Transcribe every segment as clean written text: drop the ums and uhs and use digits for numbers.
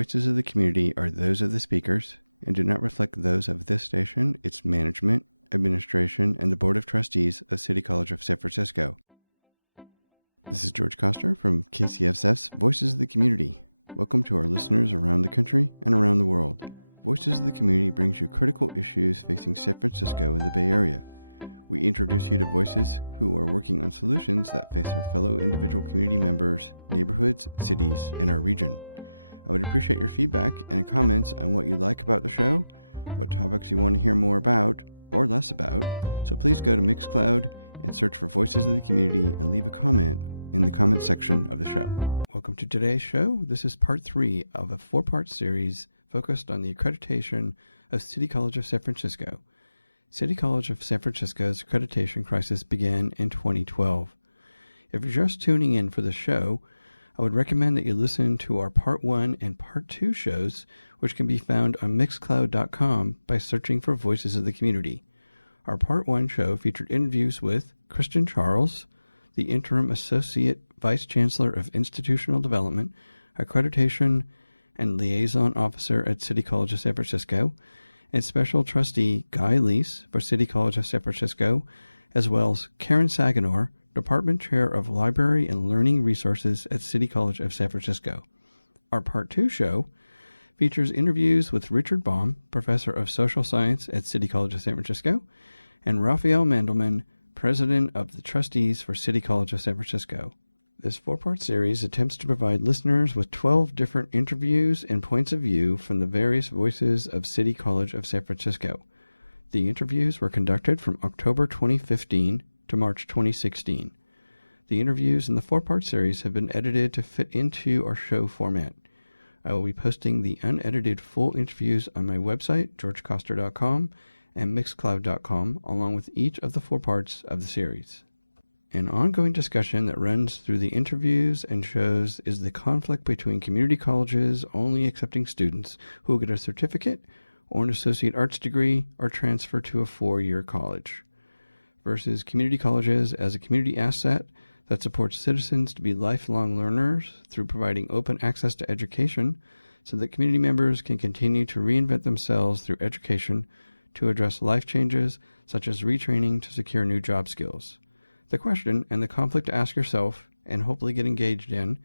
voices of the community are those of the speakers and do not reflect those of this station, its management, administration, and the Board of Trustees at City College of San Francisco. This is George Koster from KCSS, Voices of the Community. Welcome to our listeners around the country and around the world. Voices of the Community feature critical issues facing San Francisco and beyond. We introduce you to voices who are working on solutions that community members, neighborhoods, cities, and our region. I would appreciate your feedback and comments on what you'd like to have the show, what topics you want to hear more about or less about. So please go to Mixcloud and search for Voices of the Community and comment in the comment section. Welcome to today's show. This is part 3 of a 4-part series focused on the accreditation of City College of San Francisco. City College of San Francisco's accreditation crisis began in 2012. If you're just tuning in for the show, I would recommend that you listen to our Part 1 and Part 2 shows, which can be found on Mixcloud.com by searching for Voices of the Community. Our Part 1 show featured interviews with Kristen Charles, the Interim Associate Vice Chancellor of Institutional Development, Accreditation, and Liaison Officer at City College of San Francisco, and Special Trustee Guy Leese for City College of San Francisco, as well as Karen Saganor, Department Chair of Library and Learning Resources at City College of San Francisco. Our Part 2 show features interviews with Richard Baum, Professor of Social Science at City College of San Francisco, and Raphael Mandelman, President of the Trustees for City College of San Francisco. This 4-part series attempts to provide listeners with 12 different interviews and points of view from the various voices of City College of San Francisco. The interviews were conducted from October 2015 to March 2016. The interviews in the 4-part series have been edited to fit into our show format. I will be posting the unedited full interviews on my website, georgecoster.com, and mixcloud.com, along with each of the 4 parts of the series. An ongoing discussion that runs through the interviews and shows is the conflict between community colleges only accepting students who will get a certificate or an associate arts degree or transfer to a 4-year college, versus community colleges as a community asset that supports citizens to be lifelong learners through providing open access to education so that community members can continue to reinvent themselves through education to address life changes such as retraining to secure new job skills. The question and the conflict to ask yourself and hopefully get engaged in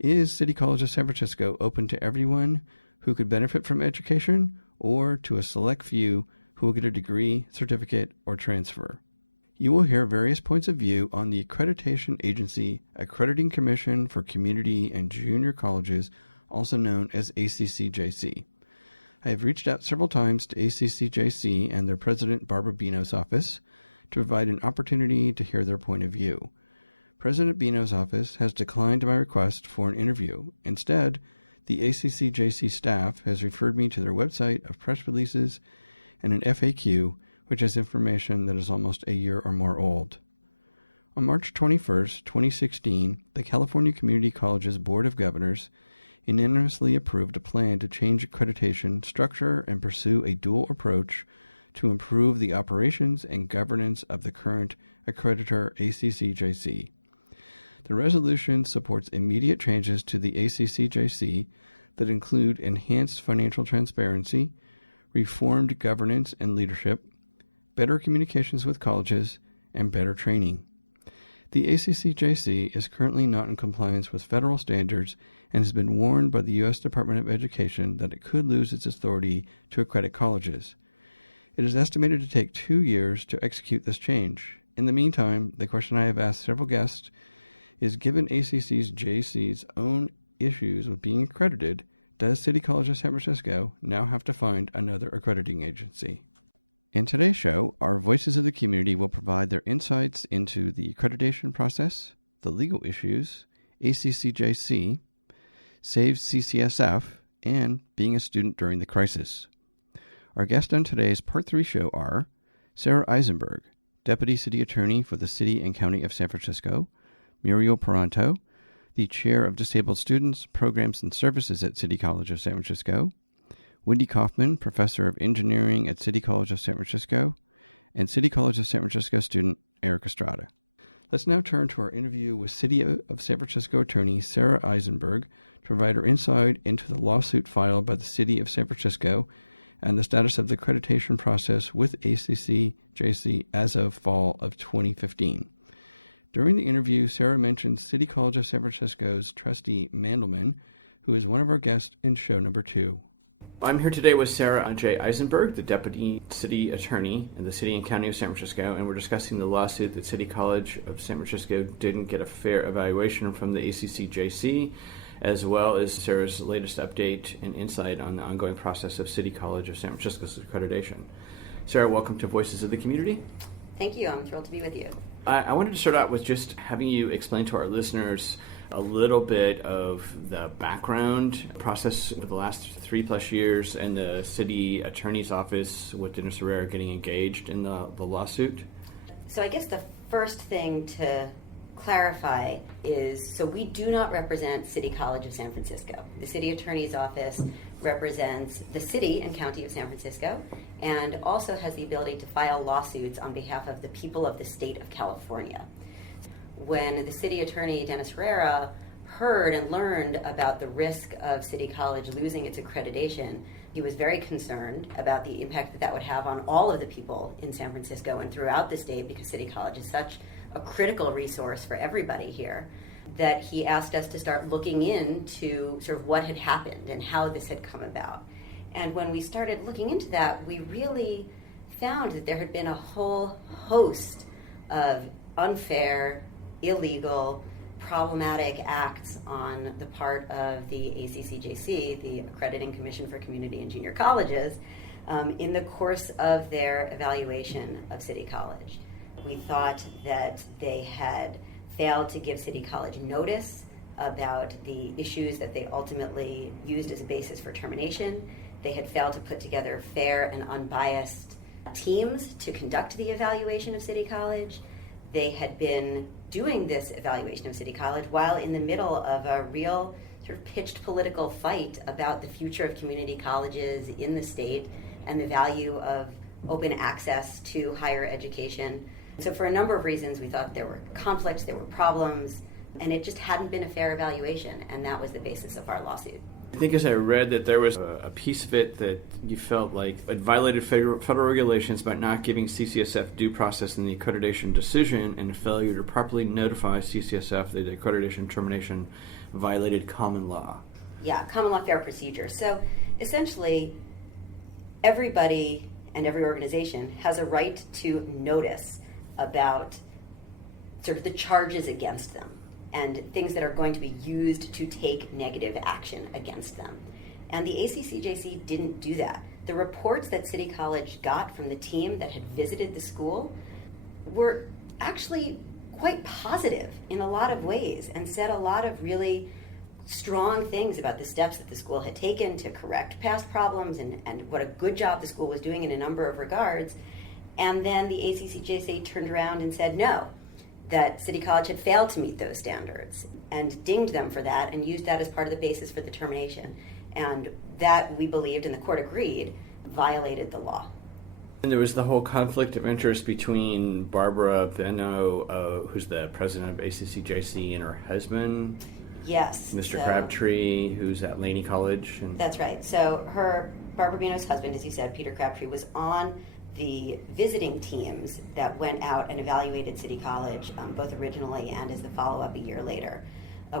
is City College of San Francisco open to everyone who could benefit from education or to a select few who will get a degree, certificate, or transfer? You will hear various points of view on the Accreditation Agency Accrediting Commission for Community and Junior Colleges, also known as ACCJC. I have reached out several times to ACCJC and their president, Barbara Bino's office, to provide an opportunity to hear their point of view. President Bino's office has declined my request for an interview. Instead, the ACCJC staff has referred me to their website of press releases and an FAQ, which has information that is almost a year or more old. On March 21st, 2016, the California Community Colleges Board of Governors unanimously approved a plan to change accreditation structure and pursue a dual approach to improve the operations and governance of the current accreditor ACCJC. The resolution supports immediate changes to the ACCJC that include enhanced financial transparency, reformed governance and leadership, better communications with colleges, and better training. The ACCJC is currently not in compliance with federal standards and has been warned by the U.S. Department of Education that it could lose its authority to accredit colleges. It is estimated to take 2 years to execute this change. In the meantime, the question I have asked several guests is, given ACCJC's own issues with being accredited, does City College of San Francisco now have to find another accrediting agency? Let's now turn to our interview with City of San Francisco attorney Sara Eisenberg to provide her insight into the lawsuit filed by the City of San Francisco and the status of the accreditation process with ACCJC as of fall of 2015. During the interview, Sara mentioned City College of San Francisco's trustee Mandelman, who is one of our guests in show number 2. I'm here today with Sara J. Eisenberg, the Deputy City Attorney in the City and County of San Francisco, and we're discussing the lawsuit that City College of San Francisco didn't get a fair evaluation from the ACCJC, as well as Sara's latest update and insight on the ongoing process of City College of San Francisco's accreditation. Sara, welcome to Voices of the Community. Thank you. I'm thrilled to be with you. I wanted to start out with just having you explain to our listeners a little bit of the background process over the last 3+ years and the city attorney's office with Dennis Herrera getting engaged in the lawsuit. So I guess the first thing to clarify is, so we do not represent City College of San Francisco. The city attorney's office represents the city and county of San Francisco and also has the ability to file lawsuits on behalf of the people of the state of California. When the city attorney, Dennis Herrera, heard and learned about the risk of City College losing its accreditation, he was very concerned about the impact that would have on all of the people in San Francisco and throughout the state, because City College is such a critical resource for everybody here, that he asked us to start looking into sort of what had happened and how this had come about. And when we started looking into that, we really found that there had been a whole host of unfair, illegal, problematic acts on the part of the ACCJC, the Accrediting Commission for Community and Junior Colleges, in the course of their evaluation of City College. We thought that they had failed to give City College notice about the issues that they ultimately used as a basis for termination. They had failed to put together fair and unbiased teams to conduct the evaluation of City College. They had been doing this evaluation of City College while in the middle of a real sort of pitched political fight about the future of community colleges in the state and the value of open access to higher education. So for a number of reasons, we thought there were conflicts, there were problems, and it just hadn't been a fair evaluation, and that was the basis of our lawsuit. I think as I read that there was a piece of it that you felt like it violated federal regulations by not giving CCSF due process in the accreditation decision and a failure to properly notify CCSF that the accreditation termination violated common law. Yeah, common law fair procedure. So essentially, everybody and every organization has a right to notice about sort of the charges against them and things that are going to be used to take negative action against them. And the ACCJC didn't do that. The reports that City College got from the team that had visited the school were actually quite positive in a lot of ways and said a lot of really strong things about the steps that the school had taken to correct past problems and what a good job the school was doing in a number of regards. And then the ACCJC turned around and said no, that City College had failed to meet those standards and dinged them for that and used that as part of the basis for the termination. And that, we believed, and the court agreed, violated the law. And there was the whole conflict of interest between Barbara Beno, who's the president of ACCJC, and her husband. Yes. Mr. Crabtree, who's at Laney College. That's right. So Barbara Beno's husband, as you said, Peter Crabtree, was on the visiting teams that went out and evaluated City College, both originally and as the follow-up a year later,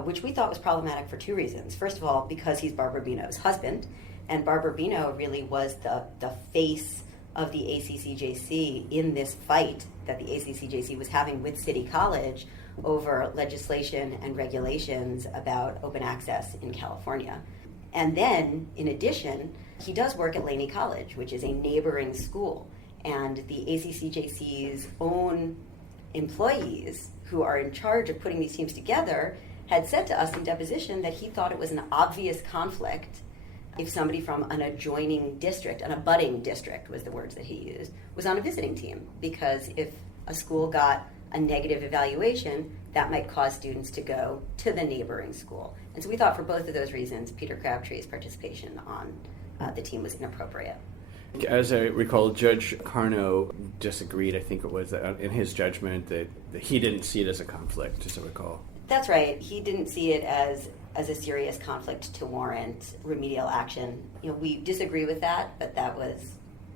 which we thought was problematic for 2 reasons. First of all, because he's Barbara Beno's husband, and Barbara Beno really was the face of the ACCJC in this fight that the ACCJC was having with City College over legislation and regulations about open access in California. And then, in addition, he does work at Laney College, which is a neighboring school. And the ACCJC's own employees who are in charge of putting these teams together had said to us in deposition that he thought it was an obvious conflict if somebody from an adjoining district, an abutting district was the words that he used, was on a visiting team. Because if a school got a negative evaluation, that might cause students to go to the neighboring school. And so we thought for both of those reasons, Peter Crabtree's participation on the team was inappropriate. As I recall, Judge Carno disagreed, I think it was, in his judgment that he didn't see it as a conflict, as I recall. That's right. He didn't see it as as a serious conflict to warrant remedial action. We disagree with that, but that was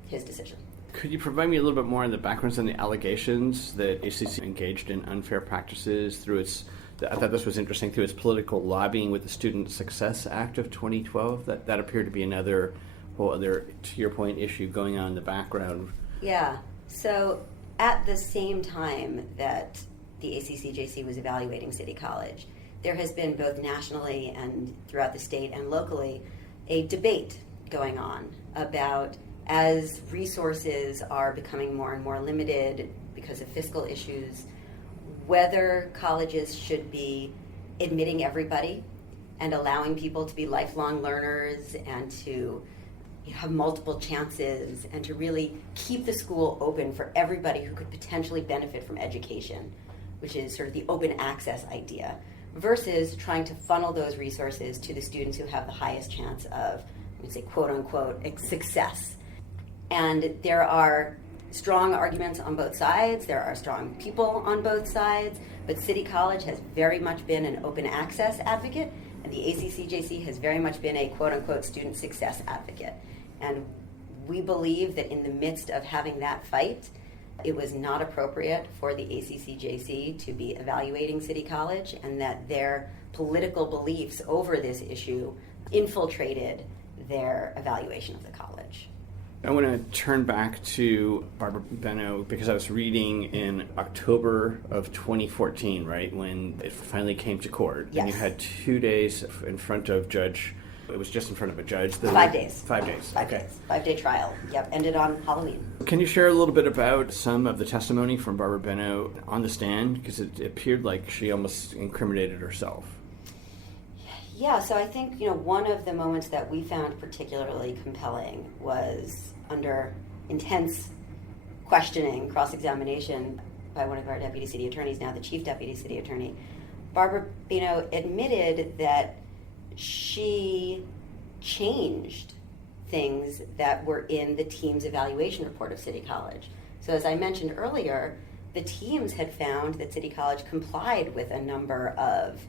his decision. Could you provide me a little bit more on the backgrounds on the allegations that ACC engaged in unfair practices through its, I thought this was interesting, through its political lobbying with the Student Success Act of 2012? That appeared to be another whole other, to your point, issue going on in the background. Yeah. So at the same time that the ACCJC was evaluating City College, there has been both nationally and throughout the state and locally a debate going on about, as resources are becoming more and more limited because of fiscal issues, whether colleges should be admitting everybody and allowing people to be lifelong learners and to have multiple chances and to really keep the school open for everybody who could potentially benefit from education, which is sort of the open access idea, versus trying to funnel those resources to the students who have the highest chance of, I would say, quote unquote, success. And there are strong arguments on both sides. There are strong people on both sides. But City College has very much been an open access advocate, and the ACCJC has very much been a quote unquote student success advocate. And we believe that in the midst of having that fight, it was not appropriate for the ACCJC to be evaluating City College, and that their political beliefs over this issue infiltrated their evaluation of the college. I want to turn back to Barbara Benno because I was reading in October of 2014, right, when it finally came to court. Yes. And you had 2 days in front of Judge. It was just in front of a judge. 5 days. 5 days. 5 okay. days. 5-day trial. Yep. Ended on Halloween. Can you share a little bit about some of the testimony from Barbara Benno on the stand? Because it appeared like she almost incriminated herself. Yeah, so I think, one of the moments that we found particularly compelling was under intense questioning, cross-examination by one of our deputy city attorneys, now the chief deputy city attorney. Barbara Benno admitted that she changed things that were in the team's evaluation report of City College. So as I mentioned earlier, the teams had found that City College complied with a number of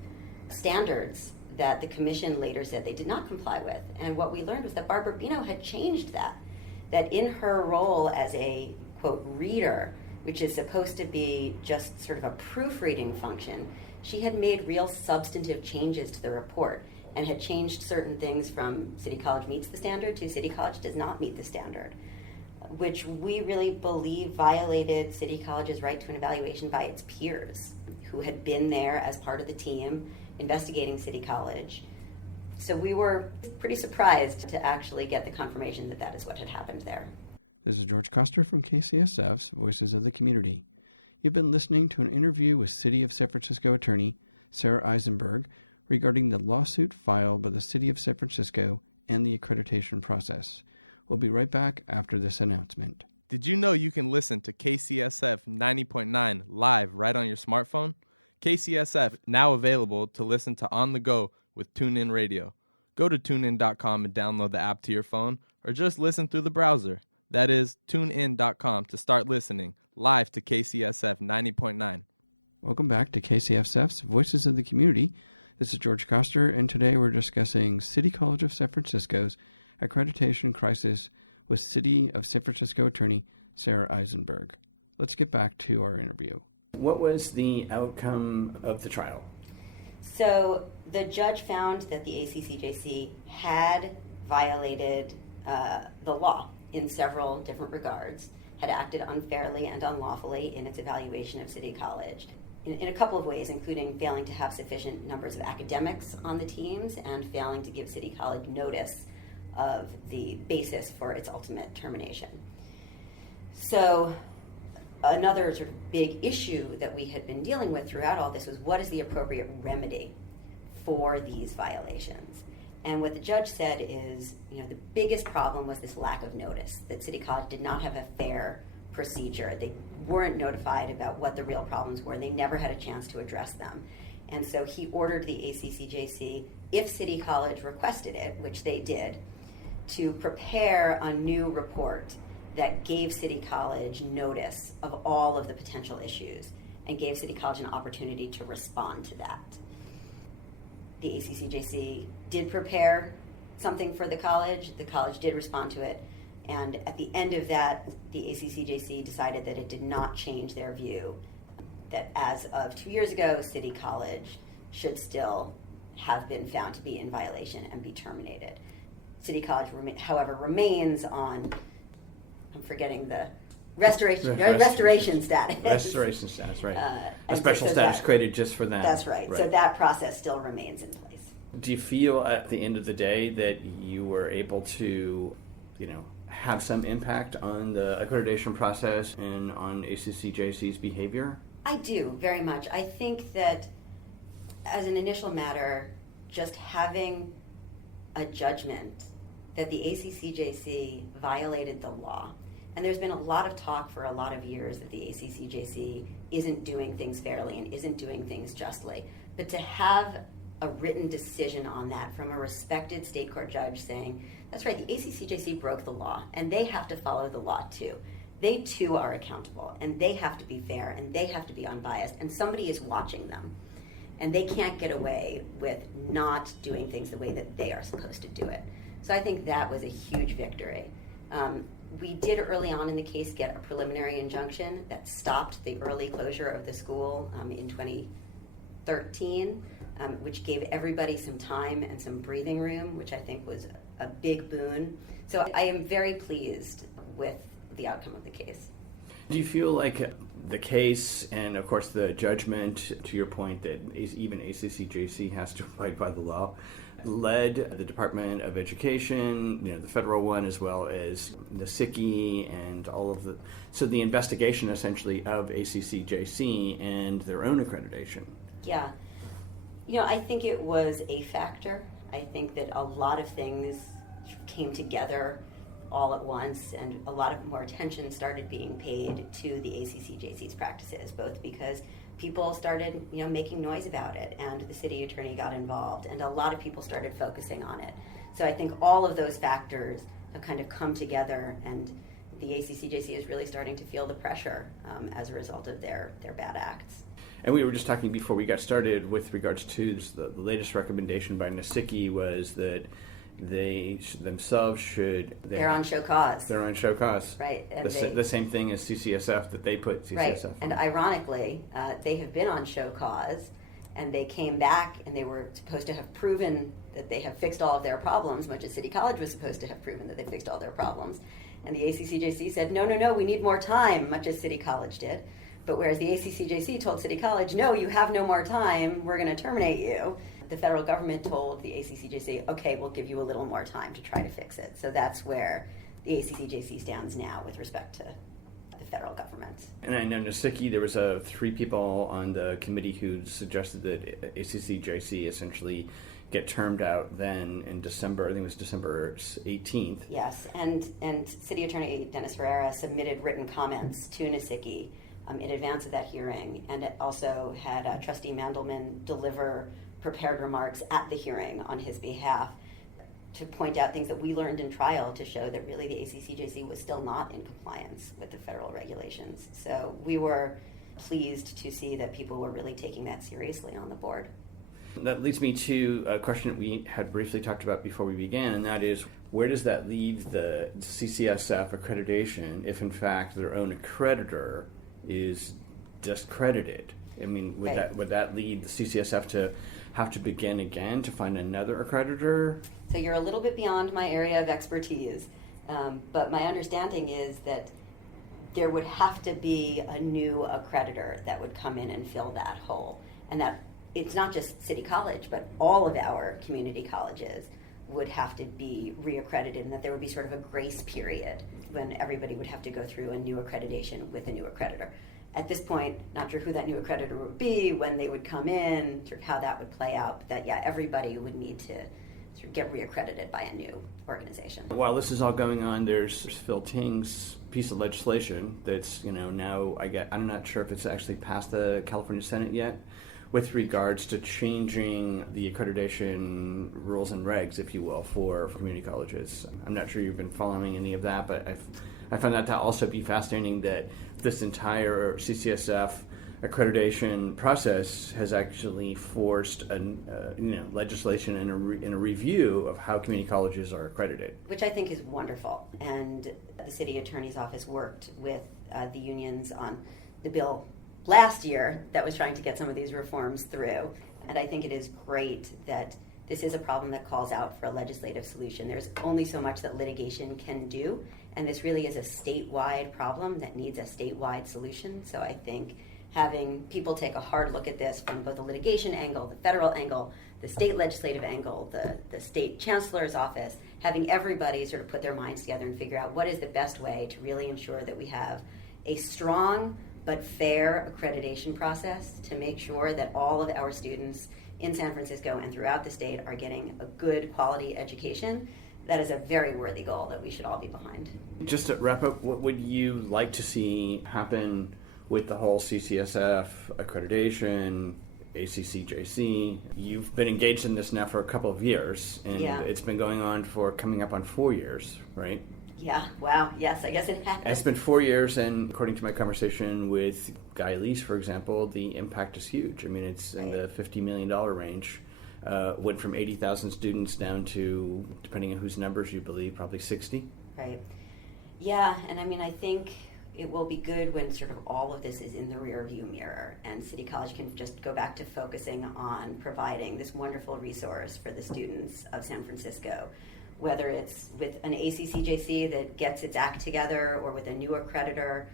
standards that the commission later said they did not comply with. And what we learned was that Barbara Benno had changed that in her role as a, quote, reader, which is supposed to be just sort of a proofreading function, she had made real substantive changes to the report and had changed certain things from City College meets the standard to City College does not meet the standard, which we really believe violated City College's right to an evaluation by its peers who had been there as part of the team investigating City College. So we were pretty surprised to actually get the confirmation that that is what had happened there. This is George Koster from KCSF's Voices of the Community. You've been listening to an interview with City of San Francisco attorney Sara Eisenberg regarding the lawsuit filed by the City of San Francisco and the accreditation process. We'll be right back after this announcement. Welcome back to KCSF's Voices of the Community. This is George Koster, and today we're discussing City College of San Francisco's accreditation crisis with City of San Francisco attorney Sara Eisenberg. Let's get back to our interview. What was the outcome of the trial? So the judge found that the ACCJC had violated the law in several different regards, had acted unfairly and unlawfully in its evaluation of City College in a couple of ways, including failing to have sufficient numbers of academics on the teams and failing to give City College notice of the basis for its ultimate termination. So another sort of big issue that we had been dealing with throughout all this was what is the appropriate remedy for these violations? And what the judge said is, the biggest problem was this lack of notice, that City College did not have a fair procedure. They weren't notified about what the real problems were. They never had a chance to address them. And so he ordered the ACCJC, if City College requested it, which they did, to prepare a new report that gave City College notice of all of the potential issues and gave City College an opportunity to respond to that. the ACCJC did prepare something for the college did respond to it, and at the end of that, the ACCJC decided that it did not change their view, that as of 2 years ago, City College should still have been found to be in violation and be terminated. City College, however, remains on, I'm forgetting the restoration status. Restoration status, right. A and special so status that, created just for them. That's right. So that process still remains in place. Do you feel at the end of the day that you were able to, have some impact on the accreditation process and on ACCJC's behavior? I do, very much. I think that as an initial matter, just having a judgment that the ACCJC violated the law, and there's been a lot of talk for a lot of years that the ACCJC isn't doing things fairly and isn't doing things justly, but to have a written decision on that from a respected state court judge saying, that's right, the ACCJC broke the law, and they have to follow the law too. They too are accountable, and they have to be fair, and they have to be unbiased, and somebody is watching them. And they can't get away with not doing things the way that they are supposed to do it. So I think that was a huge victory. We did early on in the case get a preliminary injunction that stopped the early closure of the school in 2013, which gave everybody some time and some breathing room, which I think was a big boon. So I am very pleased with the outcome of the case. Do you feel like the case and, of course, the judgment, to your point that even ACCJC has to abide by the law, led the Department of Education, the federal one, as well as the SICI and all of the investigation essentially of ACCJC and their own accreditation? Yeah. I think it was a factor. I think that a lot of things came together all at once, and a lot of more attention started being paid to the ACCJC's practices, both because people started, making noise about it, and the city attorney got involved, and a lot of people started focusing on it. So I think all of those factors have kind of come together, and the ACCJC is really starting to feel the pressure as a result of their bad acts. And we were just talking before we got started with regards to the latest recommendation by NSICI was that they themselves they're on show cause. They're on show cause. Right. And the same thing as CCSF that they put CCSF right. on. And ironically, they have been on show cause, and they came back and they were supposed to have proven that they have fixed all of their problems, much as City College was supposed to have proven that they fixed all their problems. And the ACCJC said, no, we need more time, much as City College did. But whereas the ACCJC told City College, no, you have no more time, we're going to terminate you, the federal government told the ACCJC, okay, we'll give you a little more time to try to fix it. So that's where the ACCJC stands now with respect to the federal government. And I know NSICI, there was 3 people on the committee who suggested that ACCJC essentially get termed out then in December, I think it was December 18th. Yes, and City Attorney Dennis Herrera submitted written comments to NSICI in advance of that hearing, and it also had Trustee Mandelman deliver prepared remarks at the hearing on his behalf to point out things that we learned in trial to show that really the ACCJC was still not in compliance with the federal regulations. So we were pleased to see that people were really taking that seriously on the board. That leads me to a question that we had briefly talked about before we began, and that is, where does that leave the CCSF accreditation if in fact their own accreditor is discredited? I mean, would that lead the CCSF to have to begin again to find another accreditor? So you're a little bit beyond my area of expertise, but my understanding is that there would have to be a new accreditor that would come in and fill that hole, and that it's not just City College, but all of our community colleges would have to be reaccredited, and that there would be sort of a grace period when everybody would have to go through a new accreditation with a new accreditor. At this point, not sure who that new accreditor would be, when they would come in, sort of how that would play out, but that, everybody would need to sort of get reaccredited by a new organization. While this is all going on, there's Phil Ting's piece of legislation that's, now I'm not sure if it's actually passed the California Senate yet, with regards to changing the accreditation rules and regs, if you will, for community colleges. I'm not sure you've been following any of that, but I found that to also be fascinating, that this entire CCSF accreditation process has actually forced legislation and a review of how community colleges are accredited. Which I think is wonderful. And the city attorney's office worked with the unions on the bill last year that was trying to get some of these reforms through. And I think it is great that this is a problem that calls out for a legislative solution. There's only so much that litigation can do, and this really is a statewide problem that needs a statewide solution. So I think having people take a hard look at this from both the litigation angle, the federal angle, the state legislative angle, the state chancellor's office, having everybody sort of put their minds together and figure out what is the best way to really ensure that we have a strong but fair accreditation process to make sure that all of our students in San Francisco and throughout the state are getting a good quality education. That is a very worthy goal that we should all be behind. Just to wrap up, what would you like to see happen with the whole CCSF, accreditation, ACCJC? You've been engaged in this now for a couple of years, and It's been going on for coming up on 4 years, right? Yeah, wow, yes, I guess it has. It's been 4 years, and according to my conversation with Guy Leese, for example, the impact is huge. I mean, it's in the $50 million range. Went from 80,000 students down to, depending on whose numbers you believe, probably 60. Right. Yeah, and I mean, I think it will be good when sort of all of this is in the rear view mirror and City College can just go back to focusing on providing this wonderful resource for the students of San Francisco, whether it's with an ACCJC that gets its act together or with a new accreditor,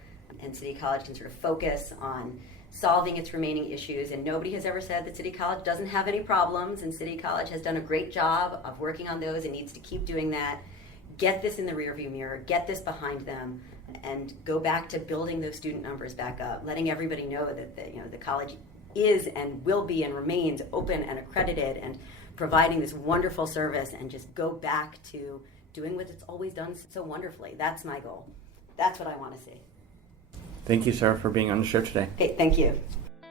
and City College can sort of focus on solving its remaining issues. And nobody has ever said that City College doesn't have any problems, and City College has done a great job of working on those and needs to keep doing that. Get this in the rearview mirror, get this behind them, and go back to building those student numbers back up, letting everybody know that the college is and will be and remains open and accredited and providing this wonderful service, and just go back to doing what it's always done so wonderfully. That's my goal. That's what I want to see. Thank you, Sara, for being on the show today. Okay, thank you.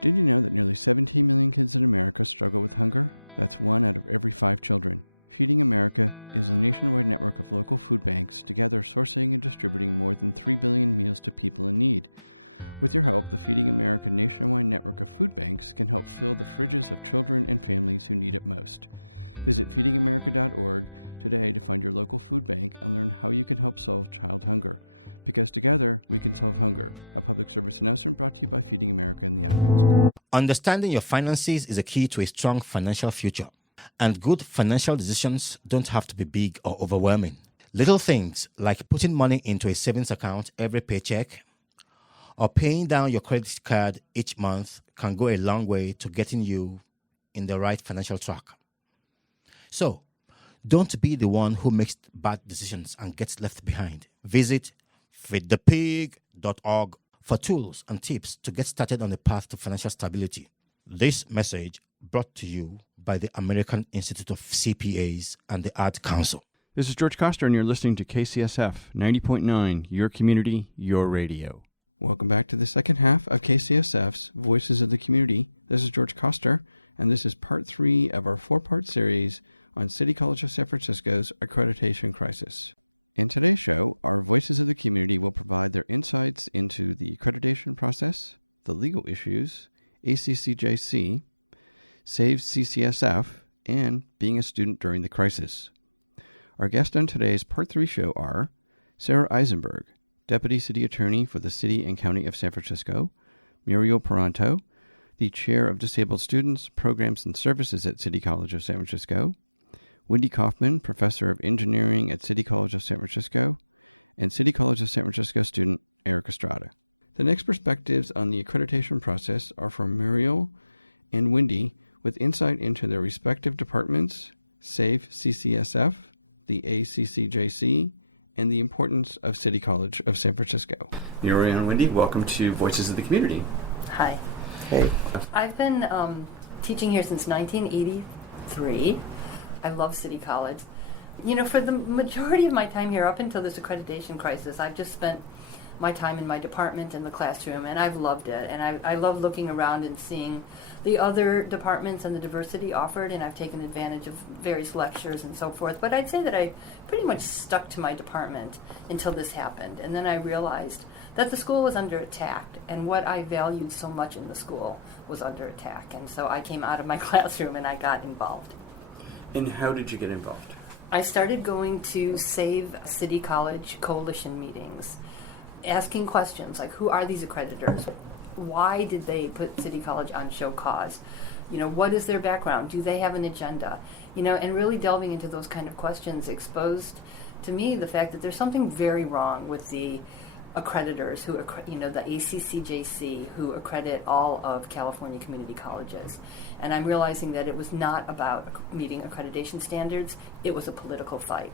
Did you know that nearly 17 million kids in America struggle with hunger? That's 1 out of every 5 children. Feeding America is a nationwide network of local food banks, together sourcing and distributing more than 3 billion meals to people in need. With your help, the Feeding America nationwide network of food banks can help fill the fridges of children and families who need it most. Visit feedingamerica.org today to find your local food bank and learn how you can help solve child hunger. Because together, we can solve hunger. A public service announcement brought to you by Feeding America. Understanding your finances is a key to a strong financial future. And good financial decisions don't have to be big or overwhelming. Little things like putting money into a savings account every paycheck or paying down your credit card each month can go a long way to getting you in the right financial track. So, don't be the one who makes bad decisions and gets left behind. Visit feedthepig.org for tools and tips to get started on the path to financial stability. This message brought to you by the American Institute of CPAs and the Ad Council. This is George Coster, and you're listening to KCSF 90.9, your community, your radio. Welcome back to the second half of KCSF's Voices of the Community. This is George Coster, and this is part 3 of our 4-part series on City College of San Francisco's accreditation crisis. The next perspectives on the accreditation process are from Muriel and Wendy, with insight into their respective departments, SAFE CCSF, the ACCJC, and the importance of City College of San Francisco. Muriel and Wendy, welcome to Voices of the Community. Hi. Hey. I've been teaching here since 1983. I love City College. You know, for the majority of my time here, up until this accreditation crisis, I've just spent my time in my department in the classroom, and I've loved it. And I love looking around and seeing the other departments and the diversity offered, and I've taken advantage of various lectures and so forth. But I'd say that I pretty much stuck to my department until this happened. And then I realized that the school was under attack, and what I valued so much in the school was under attack. And so I came out of my classroom and I got involved. And how did you get involved? I started going to Save City College coalition meetings, asking questions like, who are these accreditors? Why did they put City College on show cause? What is their background? Do they have an agenda? And really delving into those kind of questions exposed to me the fact that there's something very wrong with the accreditors who, the ACCJC, who accredit all of California community colleges. And I'm realizing that it was not about meeting accreditation standards, it was a political fight.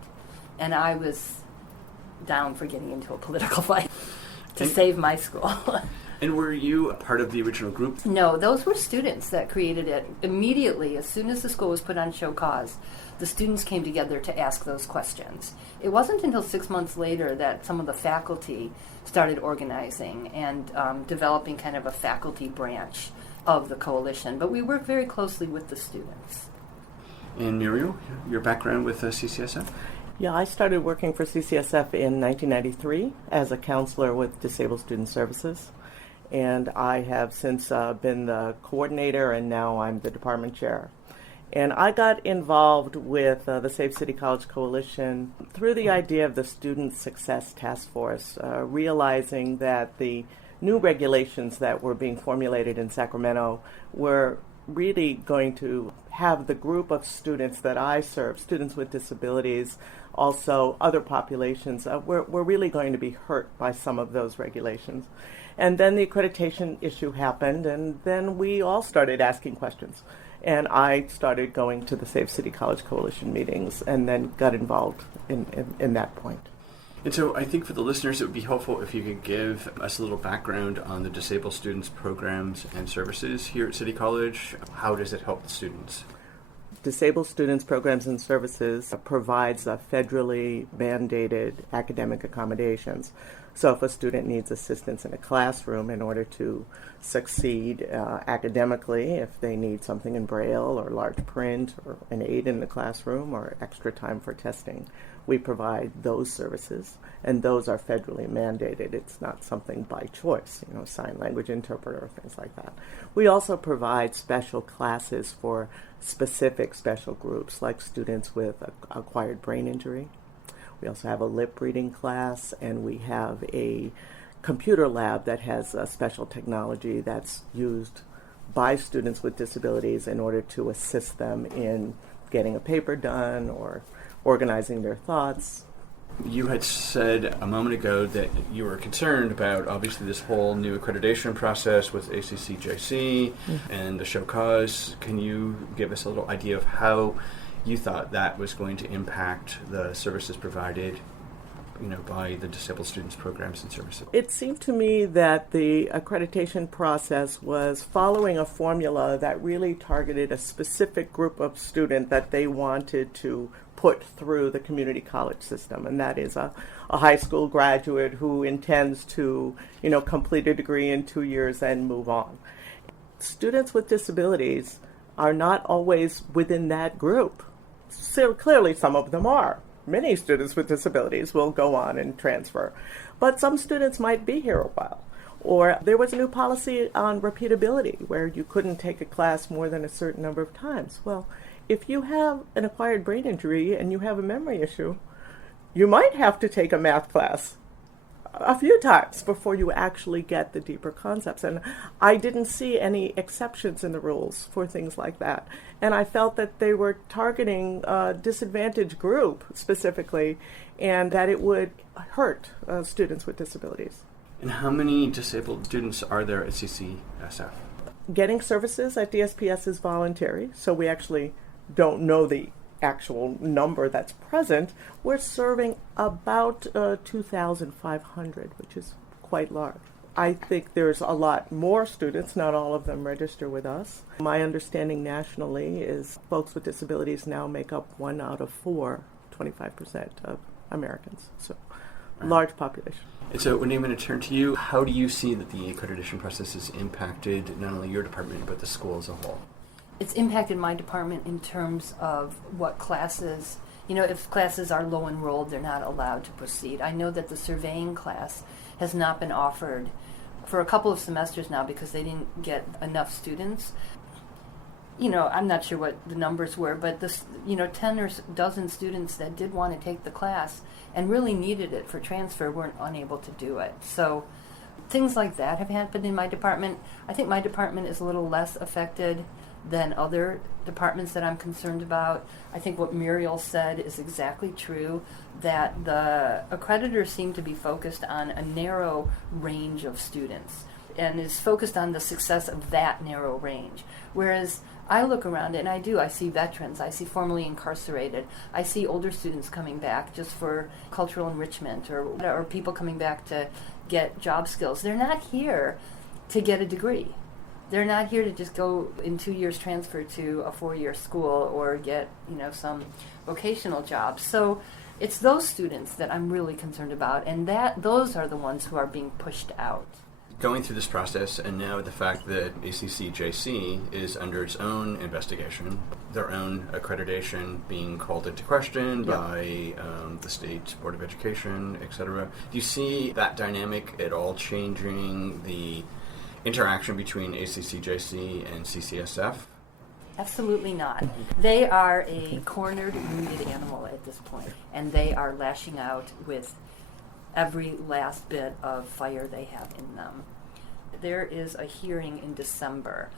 And I was down for getting into a political fight to save my school. And were you a part of the original group? No, those were students that created it. Immediately, as soon as the school was put on show cause, the students came together to ask those questions. It wasn't until 6 months later that some of the faculty started organizing and developing kind of a faculty branch of the coalition. But we work very closely with the students. And Muriel, your background with CCSF? Yeah, I started working for CCSF in 1993 as a counselor with Disabled Student Services. And I have since been the coordinator, and now I'm the department chair. And I got involved with the Save City College Coalition through the idea of the Student Success Task Force, realizing that the new regulations that were being formulated in Sacramento were really going to have the group of students that I serve, students with disabilities, also other populations, were really going to be hurt by some of those regulations. And then the accreditation issue happened, and then we all started asking questions. And I started going to the Save City College Coalition meetings and then got involved in that point. And so I think for the listeners, it would be helpful if you could give us a little background on the disabled students programs and services here at City College. How does it help the students? Disabled Students Programs and Services provides federally mandated academic accommodations. So if a student needs assistance in a classroom in order to succeed academically, if they need something in Braille or large print or an aid in the classroom or extra time for testing, we provide those services, and those are federally mandated. It's not something by choice, sign language interpreter or things like that. We also provide special classes for specific special groups, like students with acquired brain injury. We also have a lip reading class, and we have a computer lab that has a special technology that's used by students with disabilities in order to assist them in getting a paper done or organizing their thoughts. You had said a moment ago that you were concerned about, obviously, this whole new accreditation process with ACCJC and the show cause. Can you give us a little idea of how you thought that was going to impact the services provided, by the Disabled Students Programs and Services? It seemed to me that the accreditation process was following a formula that really targeted a specific group of student that they wanted to put through the community college system, and that is a high school graduate who intends to, complete a degree in 2 years and move on. Students with disabilities are not always within that group. So clearly some of them are. Many students with disabilities will go on and transfer, but some students might be here a while. Or there was a new policy on repeatability where you couldn't take a class more than a certain number of times. Well, if you have an acquired brain injury and you have a memory issue, you might have to take a math class a few times before you actually get the deeper concepts. And I didn't see any exceptions in the rules for things like that. And I felt that they were targeting a disadvantaged group specifically, and that it would hurt students with disabilities. And how many disabled students are there at CCSF? Getting services at DSPS is voluntary, so we actually don't know the actual number that's present. We're serving about 2,500, which is quite large. I think there's a lot more students, not all of them register with us. My understanding nationally is folks with disabilities now make up 1 out of 4, 25% of Americans. So large population. And so, Wendy, I'm going to turn to you. How do you see that the accreditation process has impacted not only your department, but the school as a whole? It's impacted my department in terms of what classes, if classes are low enrolled, they're not allowed to proceed. I know that the surveying class has not been offered for a couple of semesters now because they didn't get enough students. I'm not sure what the numbers were, but 10 or dozen students that did want to take the class and really needed it for transfer weren't unable to do it. So things like that have happened in my department. I think my department is a little less affected than other departments that I'm concerned about. I think what Muriel said is exactly true, that the accreditors seem to be focused on a narrow range of students and is focused on the success of that narrow range. Whereas I look around and I see veterans, I see formerly incarcerated, I see older students coming back just for cultural enrichment or people coming back to get job skills. They're not here to get a degree. They're not here to just go in 2 years transfer to a 4-year school or get, some vocational job. So it's those students that I'm really concerned about, and those are the ones who are being pushed out. Going through this process, and now the fact that ACCJC is under its own investigation, their own accreditation being called into question by the State Board of Education, etc. Do you see that dynamic at all changing the interaction between ACCJC and CCSF? Absolutely not. They are a cornered, wounded animal at this point, and they are lashing out with every last bit of fire they have in them. There is a hearing in December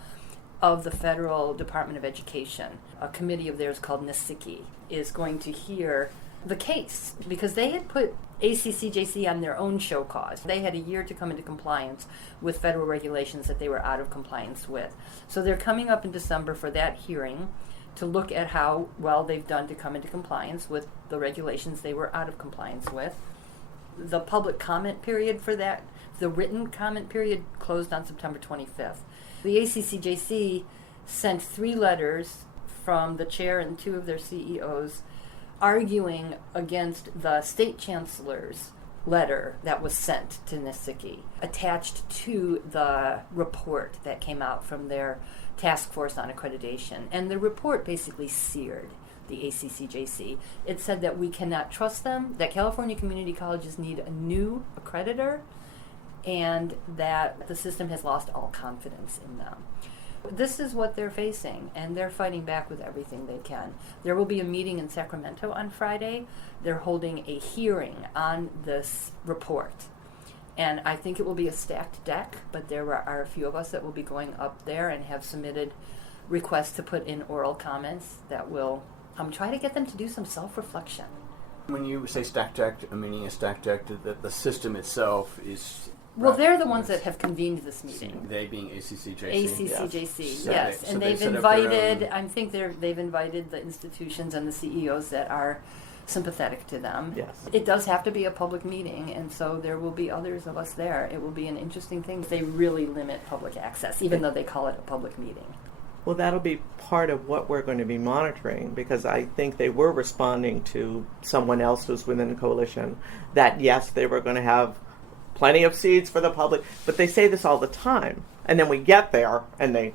of the Federal Department of Education. A committee of theirs called NASICI is going to hear the case because they had put ACCJC on their own show cause. They had a year to come into compliance with federal regulations that they were out of compliance with. So they're coming up in December for that hearing to look at how well they've done to come into compliance with the regulations they were out of compliance with. The public comment period for that, the written comment period, closed on September 25th. The ACCJC sent 3 letters from the chair and 2 of their CEOs arguing against the state chancellor's letter that was sent to NASICI, attached to the report that came out from their task force on accreditation. And the report basically seared the ACCJC. It said that we cannot trust them, that California community colleges need a new accreditor, and that the system has lost all confidence in them. This is what they're facing, and they're fighting back with everything they can. There will be a meeting in Sacramento on Friday. They're holding a hearing on this report. And I think it will be a stacked deck, but there are a few of us that will be going up there and have submitted requests to put in oral comments that will try to get them to do some self-reflection. When you say stacked deck, meaning a stacked deck, that the system itself is... Well, they're the ones that have convened this meeting. They being ACCJC? ACCJC, yes. And they've invited, I think they've invited the institutions and the CEOs that are sympathetic to them. Yes. It does have to be a public meeting, and so there will be others of us there. It will be an interesting thing. They really limit public access, even though they call it a public meeting. Well, that'll be part of what we're going to be monitoring, because I think they were responding to someone else who's within the coalition that, yes, they were going to have plenty of seats for the public, but they say this all the time. And then we get there and they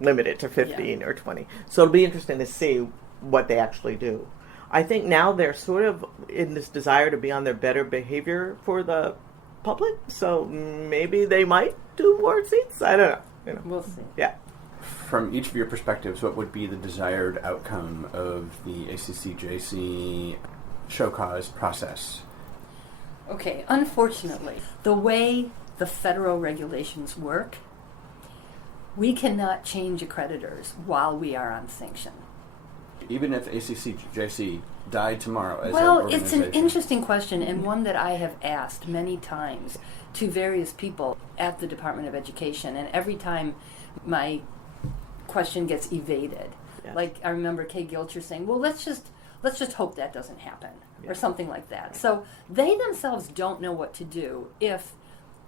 limit it to 15 or 20. So it'll be interesting to see what they actually do. I think now they're sort of in this desire to be on their better behavior for the public. So maybe they might do more seats. I don't know. We'll see. Yeah. From each of your perspectives, what would be the desired outcome of the ACCJC show cause process? Okay, unfortunately, the way the federal regulations work, we cannot change accreditors while we are on sanction. Even if ACCJC died tomorrow as well, an organization? It's an interesting question, and one that I have asked many times to various people at the Department of Education, and every time my question gets evaded. Yes. Like I remember Kay Gilcher saying, well, let's just hope that doesn't happen, or something like that. So they themselves don't know what to do if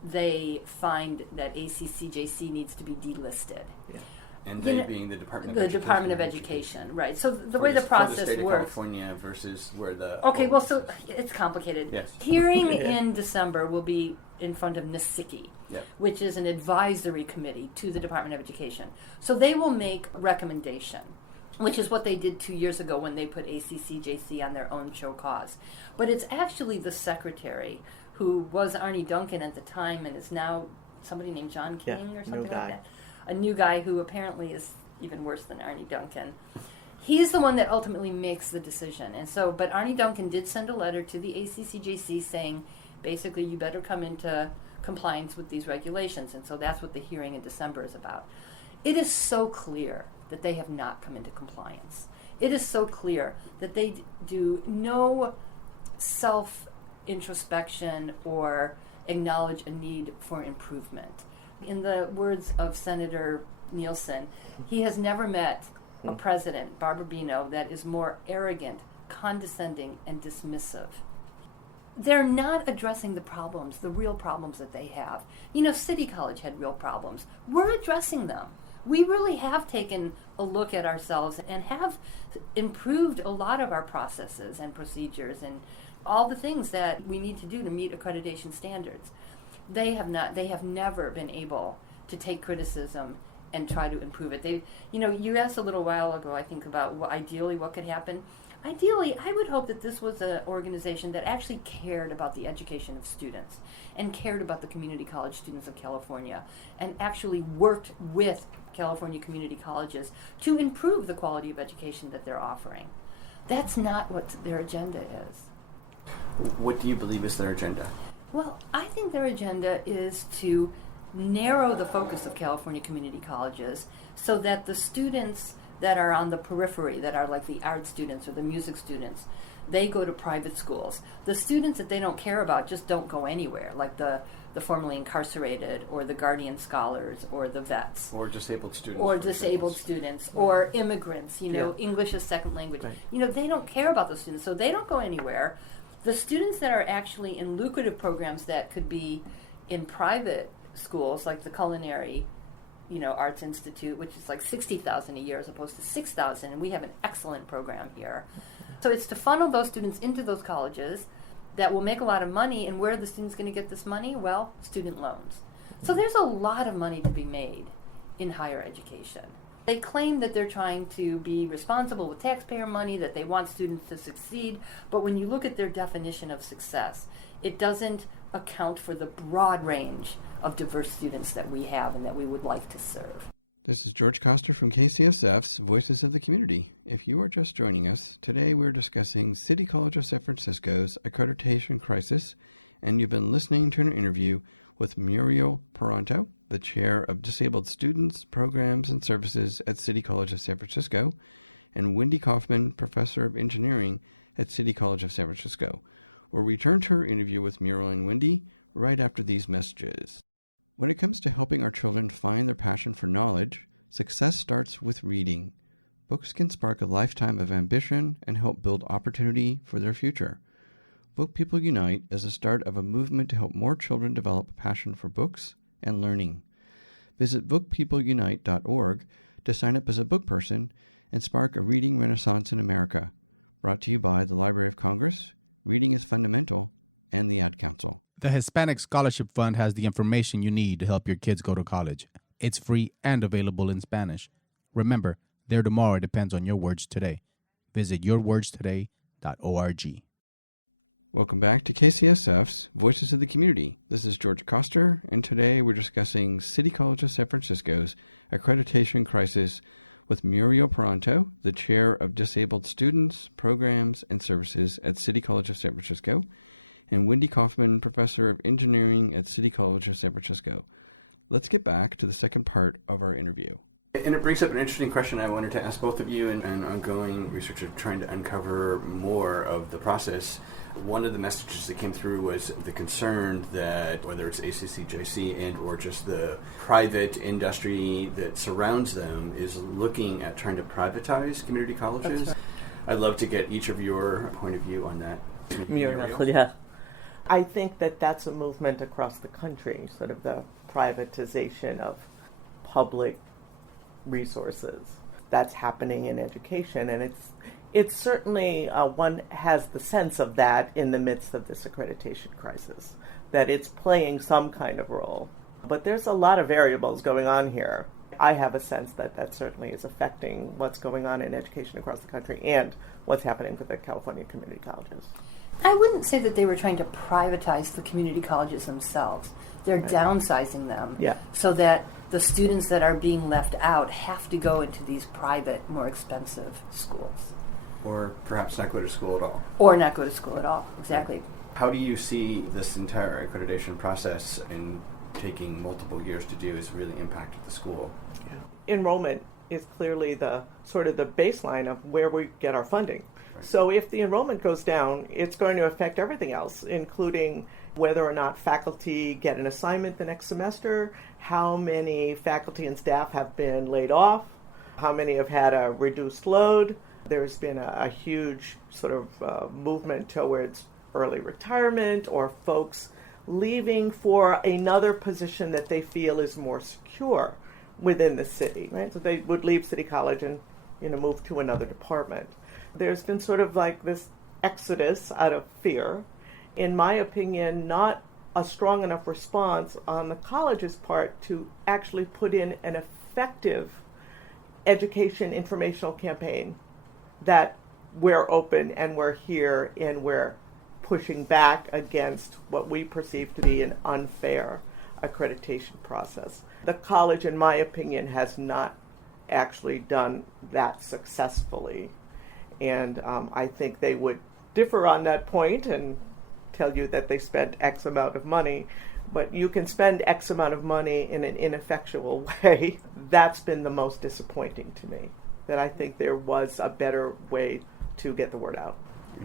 they find that ACCJC needs to be delisted. Yeah. And they being the Department of the Education. Department of Education, right? So the way the the process state of works. California versus where the Okay, well, so it's complicated. Yes. Hearing in December will be in front of NASICI, Yep. which is an advisory committee to the Department of Education. So they will make a recommendation, which is what they did 2 years ago when they put ACCJC on their own show cause. But it's actually the secretary, who was Arnie Duncan at the time and is now somebody named John King or something like that. A new guy who apparently is even worse than Arnie Duncan. He's the one that ultimately makes the decision. And so, but Arnie Duncan did send a letter to the ACCJC saying, basically, you better come into compliance with these regulations. And so that's what the hearing in December is about. It is so clear that they have not come into compliance. It is so clear that they do no self-introspection or acknowledge a need for improvement. In the words of Senator Nielsen, he has never met a president, Barbarino, that is more arrogant, condescending, and dismissive. They're not addressing the problems, the real problems that they have. You know, City College had real problems. We're addressing them. We really have taken a look at ourselves and have improved a lot of our processes and procedures and all the things that we need to do to meet accreditation standards. They have never been able to take criticism and try to improve it. You asked a little while ago, I think, about ideally what could happen. Ideally, I would hope that this was an organization that actually cared about the education of students and cared about the community college students of California and actually worked with California community colleges to improve the quality of education that they're offering. That's not what their agenda is. What do you believe is their agenda? Well, I think their agenda is to narrow the focus of California community colleges so that the students that are on the periphery, that are like the art students or the music students, they go to private schools. The students that they don't care about just don't go anywhere, like the formerly incarcerated or the guardian scholars or the vets. Or disabled students. Or disabled students or immigrants, English as second language. Right. They don't care about those students, so they don't go anywhere. The students that are actually in lucrative programs that could be in private schools, like the Culinary, Arts Institute, which is like $60,000 a year as opposed to $6,000, and we have an excellent program here. So it's to funnel those students into those colleges that will make a lot of money, and where are the students going to get this money? Well, student loans. So there's a lot of money to be made in higher education. They claim that they're trying to be responsible with taxpayer money, that they want students to succeed, but when you look at their definition of success, it doesn't account for the broad range of diverse students that we have and that we would like to serve. This is George Coster from KCSF's Voices of the Community. If you are just joining us, today we're discussing City College of San Francisco's accreditation crisis, and you've been listening to an interview with Muriel Parenteau, the Chair of Disabled Students, Programs, and Services at City College of San Francisco, and Wendy Kaufmyn, Professor of Engineering at City College of San Francisco. We'll return to our interview with Muriel and Wendy right after these messages. The Hispanic Scholarship Fund has the information you need to help your kids go to college. It's free and available in Spanish. Remember, their tomorrow depends on your words today. Visit yourwordstoday.org. Welcome back to KCSF's Voices of the Community. This is George Coster, and today we're discussing City College of San Francisco's accreditation crisis with Muriel Parenteau, the Chair of Disabled Students, Programs, and Services at City College of San Francisco, and Wendy Kaufmyn, Professor of Engineering at City College of San Francisco. Let's get back to the second part of our interview. And it brings up an interesting question I wanted to ask both of you, and ongoing research of trying to uncover more of the process. One of the messages that came through was the concern that whether it's ACCJC and or just the private industry that surrounds them is looking at trying to privatize community colleges. That's right. I'd love to get each of your point of view on that. Muriel, yeah. I think that that's a movement across the country, sort of the privatization of public resources. That's happening in education, and it's certainly one has the sense of that in the midst of this accreditation crisis, that it's playing some kind of role. But there's a lot of variables going on here. I have a sense that that certainly is affecting what's going on in education across the country and what's happening with the California community colleges. I wouldn't say that they were trying to privatize the community colleges themselves. They're downsizing them so that the students that are being left out have to go into these private, more expensive schools. Or perhaps not go to school at all. Or not go to school at all, exactly. How do you see this entire accreditation process and taking multiple years to do has really impacted the school? Enrollment is clearly the sort of the baseline of where we get our funding. Right. So if the enrollment goes down, it's going to affect everything else, including whether or not faculty get an assignment the next semester, how many faculty and staff have been laid off, how many have had a reduced load. There's been a huge sort of movement towards early retirement or folks leaving for another position that they feel is more secure within the city, right? So they would leave City College and, move to another department. There's been sort of like this exodus out of fear. In my opinion, not a strong enough response on the college's part to actually put in an effective education informational campaign that we're open and we're here and we're pushing back against what we perceive to be an unfair accreditation process. The college, in my opinion, has not actually done that successfully. And I think they would differ on that point and tell you that they spent X amount of money, but you can spend X amount of money in an ineffectual way. That's been the most disappointing to me, that I think there was a better way to get the word out.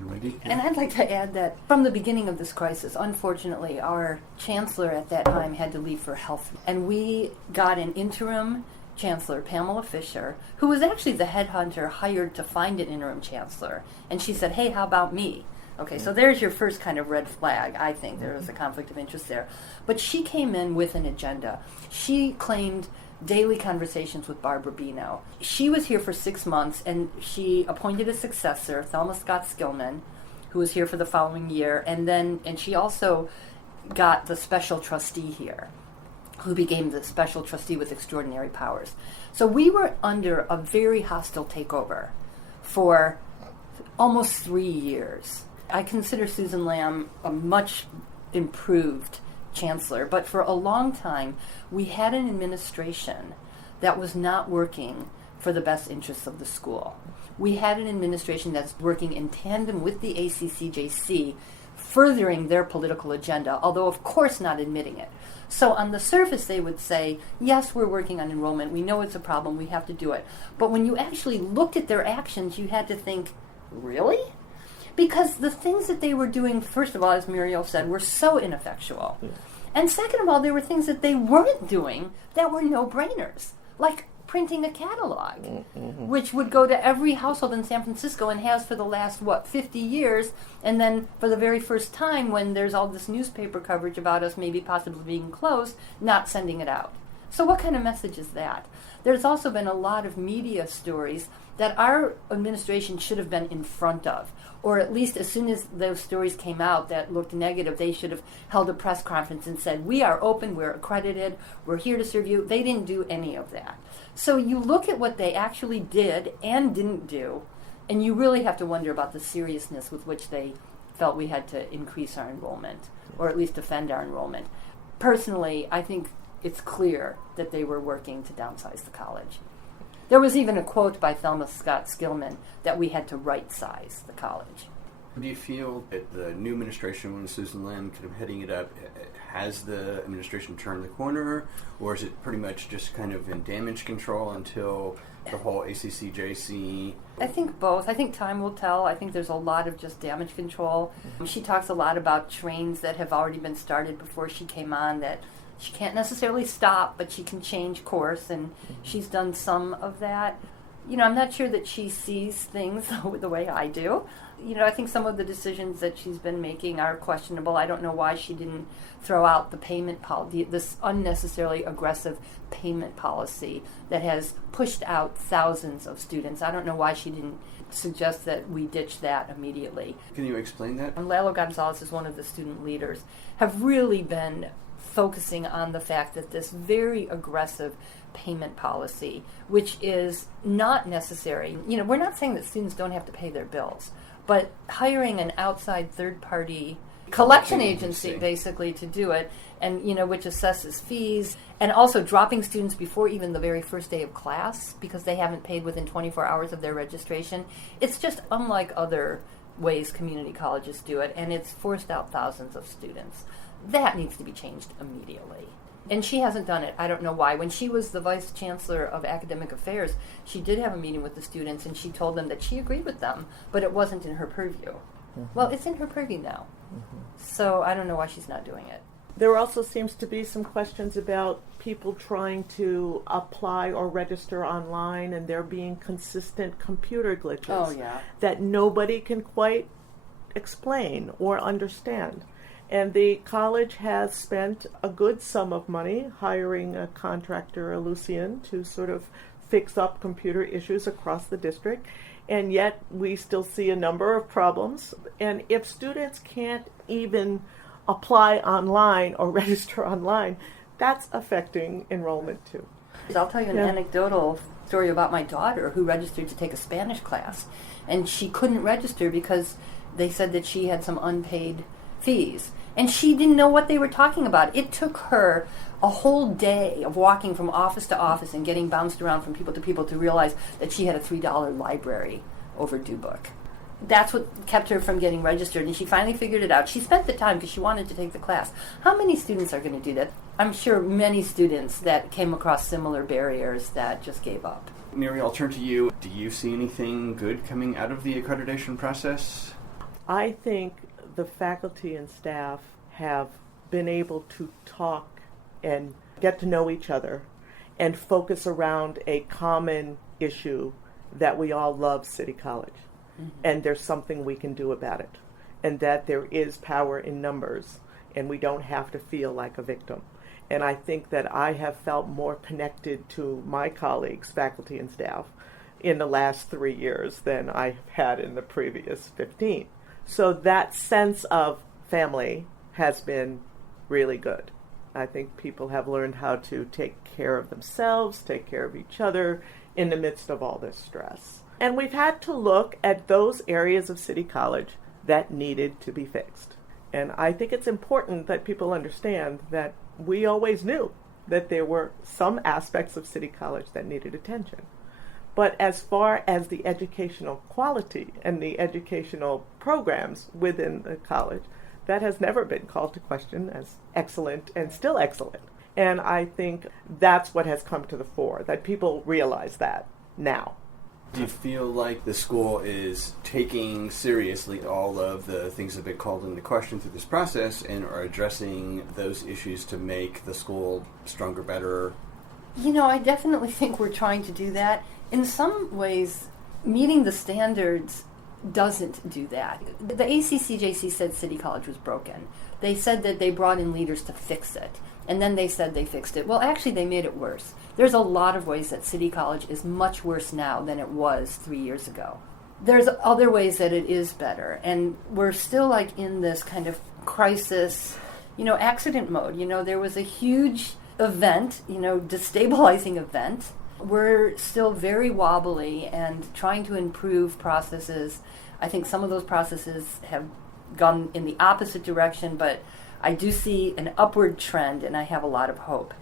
Wendy? And I'd like to add that from the beginning of this crisis, unfortunately, our chancellor at that time had to leave for health. And we got an interim chancellor, Pamela Fisher, who was actually the headhunter hired to find an interim chancellor. And she said, hey, how about me? Okay, so there's your first kind of red flag, I think. There was a conflict of interest there. But she came in with an agenda. She claimed daily conversations with Barbara Bino. She was here for 6 months, and she appointed a successor, Thelma Scott Skillman, who was here for the following year, and she also got the special trustee here, who became the special trustee with extraordinary powers. So we were under a very hostile takeover for almost 3 years. I consider Susan Lamb a much improved chancellor, but for a long time we had an administration that was not working for the best interests of the school. We had an administration that's working in tandem with the ACCJC, furthering their political agenda, although of course not admitting it. So on the surface they would say, yes, we're working on enrollment, we know it's a problem, we have to do it. But when you actually looked at their actions, you had to think, really? Because the things that they were doing, first of all, as Muriel said, were so ineffectual. Yeah. And second of all, there were things that they weren't doing that were no-brainers, like printing a catalog, which would go to every household in San Francisco and has for the last, 50 years, and then for the very first time when there's all this newspaper coverage about us maybe possibly being closed, not sending it out. So what kind of message is that? There's also been a lot of media stories that our administration should have been in front of, or at least as soon as those stories came out that looked negative, they should have held a press conference and said, we are open, we're accredited, we're here to serve you. They didn't do any of that. So you look at what they actually did and didn't do, and you really have to wonder about the seriousness with which they felt we had to increase our enrollment, or at least defend our enrollment. Personally, I think it's clear that they were working to downsize the college. There was even a quote by Thelma Scott Skillman that we had to right-size the college. Do you feel that the new administration, when Susan Lamb kind of heading it up, has the administration turned the corner, or is it pretty much just kind of in damage control until the whole ACCJC? I think both. I think time will tell. I think there's a lot of just damage control. She talks a lot about trains that have already been started before she came on that she can't necessarily stop, but she can change course, and she's done some of that. I'm not sure that she sees things the way I do. I think some of the decisions that she's been making are questionable. I don't know why she didn't throw out the payment policy, this unnecessarily aggressive payment policy that has pushed out thousands of students. I don't know why she didn't suggest that we ditch that immediately. Can you explain that? And Lalo Gonzalez is one of the student leaders, have really been focusing on the fact that this very aggressive payment policy, which is not necessary. We're not saying that students don't have to pay their bills, but hiring an outside third-party collection agency basically to do it, and which assesses fees, and also dropping students before even the very first day of class because they haven't paid within 24 hours of their registration. It's just unlike other ways community colleges do it, and it's forced out thousands of students. That needs to be changed immediately. And she hasn't done it. I don't know why. When she was the Vice Chancellor of Academic Affairs, she did have a meeting with the students, and she told them that she agreed with them, but it wasn't in her purview. Mm-hmm. Well, it's in her purview now. Mm-hmm. So I don't know why she's not doing it. There also seems to be some questions about people trying to apply or register online, and there being consistent computer glitches that nobody can quite explain or understand. And the college has spent a good sum of money hiring a contractor, a Lucian, to sort of fix up computer issues across the district. And yet we still see a number of problems. And if students can't even apply online or register online, that's affecting enrollment too. I'll tell you an anecdotal story about my daughter who registered to take a Spanish class. And she couldn't register because they said that she had some unpaid fees. And she didn't know what they were talking about. It took her a whole day of walking from office to office and getting bounced around from people to people to realize that she had a $3 library overdue book. That's what kept her from getting registered, and she finally figured it out. She spent the time because she wanted to take the class. How many students are going to do that? I'm sure many students that came across similar barriers that just gave up. Muriel, I'll turn to you. Do you see anything good coming out of the accreditation process? I think the faculty and staff have been able to talk and get to know each other and focus around a common issue that we all love City College. Mm-hmm. And there's something we can do about it. And that there is power in numbers, and we don't have to feel like a victim. And I think that I have felt more connected to my colleagues, faculty and staff, in the last 3 years than I have had in the previous 15. So that sense of family has been really good. I think people have learned how to take care of themselves, take care of each other in the midst of all this stress. And we've had to look at those areas of City College that needed to be fixed. And I think it's important that people understand that we always knew that there were some aspects of City College that needed attention. But as far as the educational quality and the educational programs within the college, that has never been called to question as excellent and still excellent. And I think that's what has come to the fore, that people realize that now. Do you feel like the school is taking seriously all of the things that have been called into question through this process and are addressing those issues to make the school stronger, better? I definitely think we're trying to do that. In some ways, meeting the standards doesn't do that. The ACCJC said City College was broken. They said that they brought in leaders to fix it, and then they said they fixed it. Well, actually, they made it worse. There's a lot of ways that City College is much worse now than it was 3 years ago. There's other ways that it is better, and we're still in this kind of crisis, accident mode. There was a huge event, destabilizing event. We're still very wobbly and trying to improve processes. I think some of those processes have gone in the opposite direction, but I do see an upward trend, and I have a lot of hope.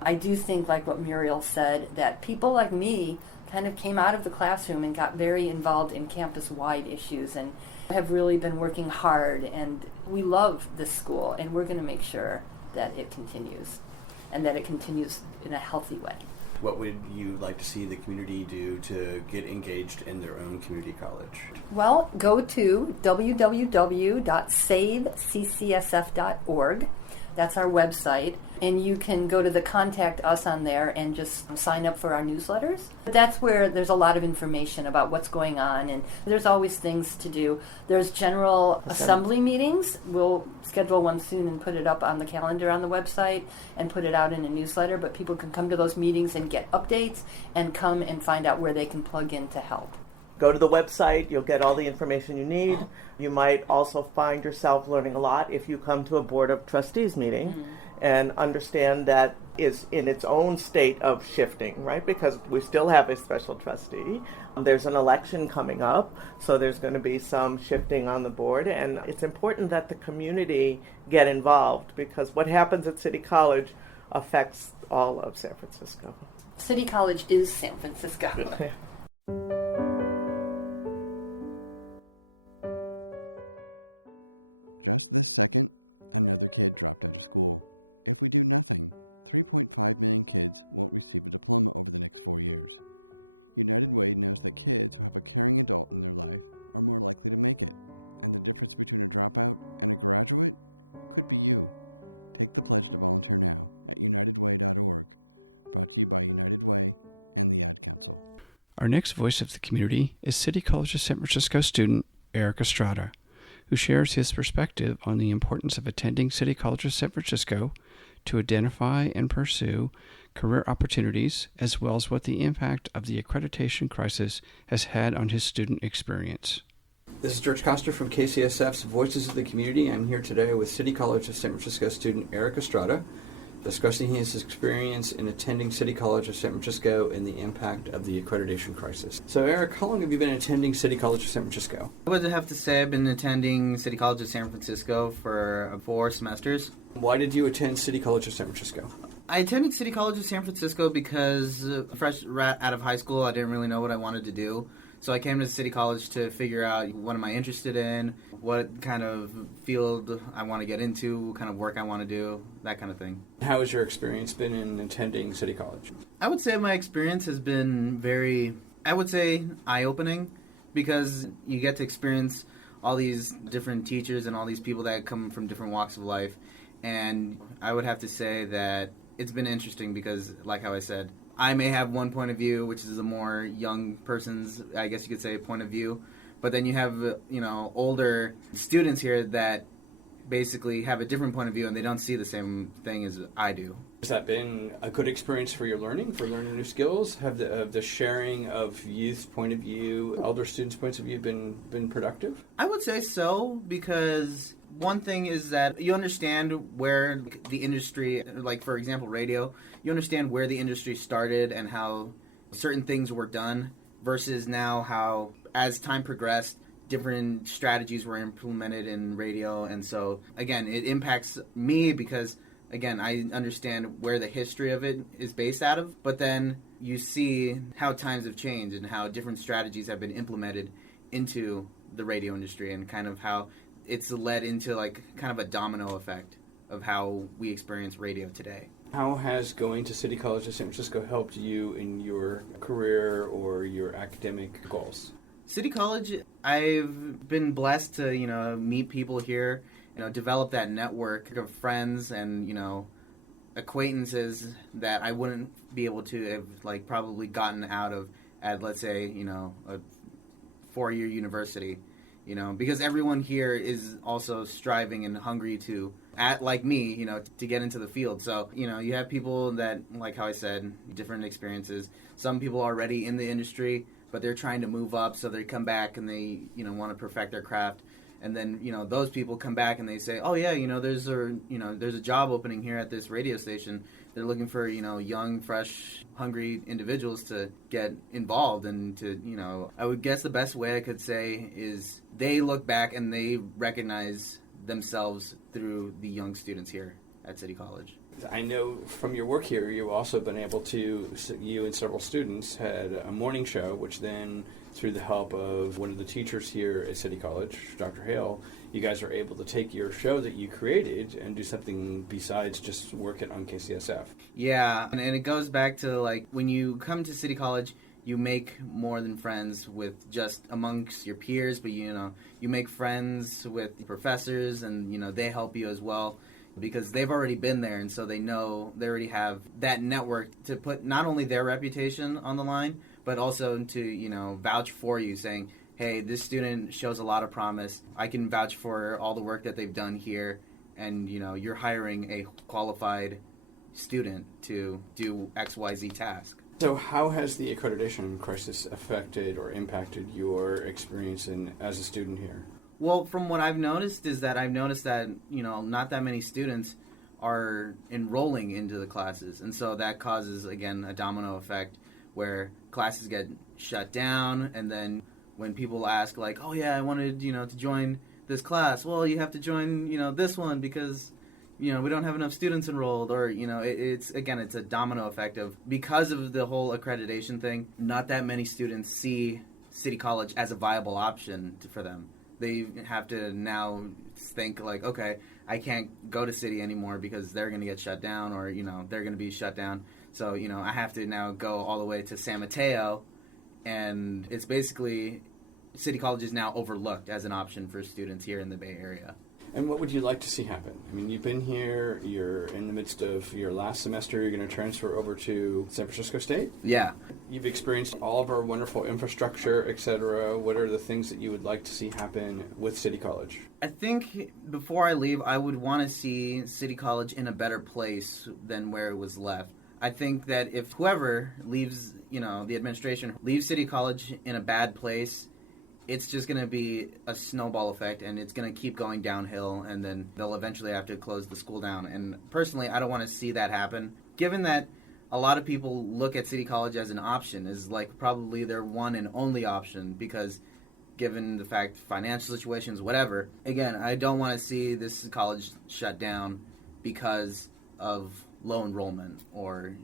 I do think, like what Muriel said, that people like me kind of came out of the classroom and got very involved in campus-wide issues and have really been working hard, and we love this school, and we're going to make sure that it continues, and that it continues in a healthy way. What would you like to see the community do to get engaged in their own community college? Well, go to www.saveCCSF.org. That's our website. And you can go to the Contact Us on there and just sign up for our newsletters. That's where there's a lot of information about what's going on, and there's always things to do. There's general assembly meetings. We'll schedule one soon and put it up on the calendar on the website and put it out in a newsletter, but people can come to those meetings and get updates and come and find out where they can plug in to help. Go to the website, you'll get all the information you need. You might also find yourself learning a lot if you come to a Board of Trustees meeting and understand that is in its own state of shifting, right? Because we still have a special trustee. There's an election coming up, so there's going to be some shifting on the board, and it's important that the community get involved because what happens at City College affects all of San Francisco. City College is San Francisco. Yeah. Just this second, another kid dropped out of school. If we do nothing, 3.5 million kids won't receive a diploma over the next 4 years. United Way knows that kids who have a caring adult in their life are more likely to make it, and the difference between a dropout and a graduate could be you. Take the pledge to volunteer now at unitedway.org. Brought to you by United Way and the Ad Council. Our next voice of the community is City College of San Francisco student Eric Estrada, who shares his perspective on the importance of attending City College of San Francisco to identify and pursue career opportunities, as well as what the impact of the accreditation crisis has had on his student experience. This is George Coster from KCSF's Voices of the Community. I'm here today with City College of San Francisco student Eric Estrada, discussing his experience in attending City College of San Francisco and the impact of the accreditation crisis. So Eric, how long have you been attending City College of San Francisco? I would have to say I've been attending City College of San Francisco for 4 semesters. Why did you attend City College of San Francisco? I attended City College of San Francisco because fresh out of high school, I didn't really know what I wanted to do. So I came to City College to figure out what am I interested in, what kind of field I want to get into, what kind of work I want to do, that kind of thing. How has your experience been in attending City College? I would say my experience has been very, eye-opening because you get to experience all these different teachers and all these people that come from different walks of life. And I would have to say that it's been interesting because, like how I said, I may have one point of view, which is a more young person's, I guess you could say, point of view. But then you have, older students here that basically have a different point of view and they don't see the same thing as I do. Has that been a good experience for your learning, for learning new skills? Have the sharing of youth's point of view, elder students' points of view been productive? I would say so, because one thing is that you understand where the industry, like for example radio, you understand where the industry started and how certain things were done versus now how, as time progressed, different strategies were implemented in radio. And so, again, it impacts me because, again, I understand where the history of it is based out of, but then you see how times have changed and how different strategies have been implemented into the radio industry and kind of how it's led into like kind of a domino effect of how we experience radio today. How has going to City College of San Francisco helped you in your career or your academic goals? City College, I've been blessed to, meet people here, develop that network of friends and, acquaintances that I wouldn't be able to have, probably gotten out of at, let's say, a 4-year university, because everyone here is also striving and hungry to, like me, to get into the field. So, you have people that, like how I said, different experiences. Some people are already in the industry, but they're trying to move up, so they come back and they, want to perfect their craft. And then, those people come back and they say, oh yeah, there's a job opening here at this radio station. They're looking for, young, fresh, hungry individuals to get involved and to, I would guess the best way I could say is they look back and they recognize themselves through the young students here at City College. I know from your work here, you've also been able to, you and several students had a morning show, which then, through the help of one of the teachers here at City College, Dr. Hale, you guys are able to take your show that you created and do something besides just work it on KCSF. Yeah, and it goes back to, when you come to City College, you make more than friends with just amongst your peers, but, you make friends with professors and, they help you as well. because they've already been there, and so they already have that network to put not only their reputation on the line, but also to, vouch for you, saying, hey, this student shows a lot of promise. I can vouch for all the work that they've done here, and, you're hiring a qualified student to do XYZ task. So how has the accreditation crisis affected or impacted your experience as a student here? Well, from what I've noticed that, not that many students are enrolling into the classes. And so that causes, again, a domino effect where classes get shut down. And then when people ask, like, oh, yeah, I wanted, to join this class. Well, you have to join, this one because, we don't have enough students enrolled. Or, it's a domino effect of, because of the whole accreditation thing, not that many students see City College as a viable option for them. They have to now think like, okay, I can't go to City anymore because they're going to get shut down, or, they're going to be shut down. So, I have to now go all the way to San Mateo, and it's basically City College is now overlooked as an option for students here in the Bay Area. And what would you like to see happen? I mean, you've been here, you're in the midst of your last semester, you're going to transfer over to San Francisco State? Yeah. You've experienced all of our wonderful infrastructure, etc. What are the things that you would like to see happen with City College? I think before I leave, I would want to see City College in a better place than where it was left. I think that if whoever leaves, the administration leaves City College in a bad place, it's just going to be a snowball effect, and it's going to keep going downhill, and then they'll eventually have to close the school down. And personally, I don't want to see that happen. Given that a lot of people look at City College as an option, as like probably their one and only option, because given the fact financial situations, whatever, again, I don't want to see this college shut down because of low enrollment or,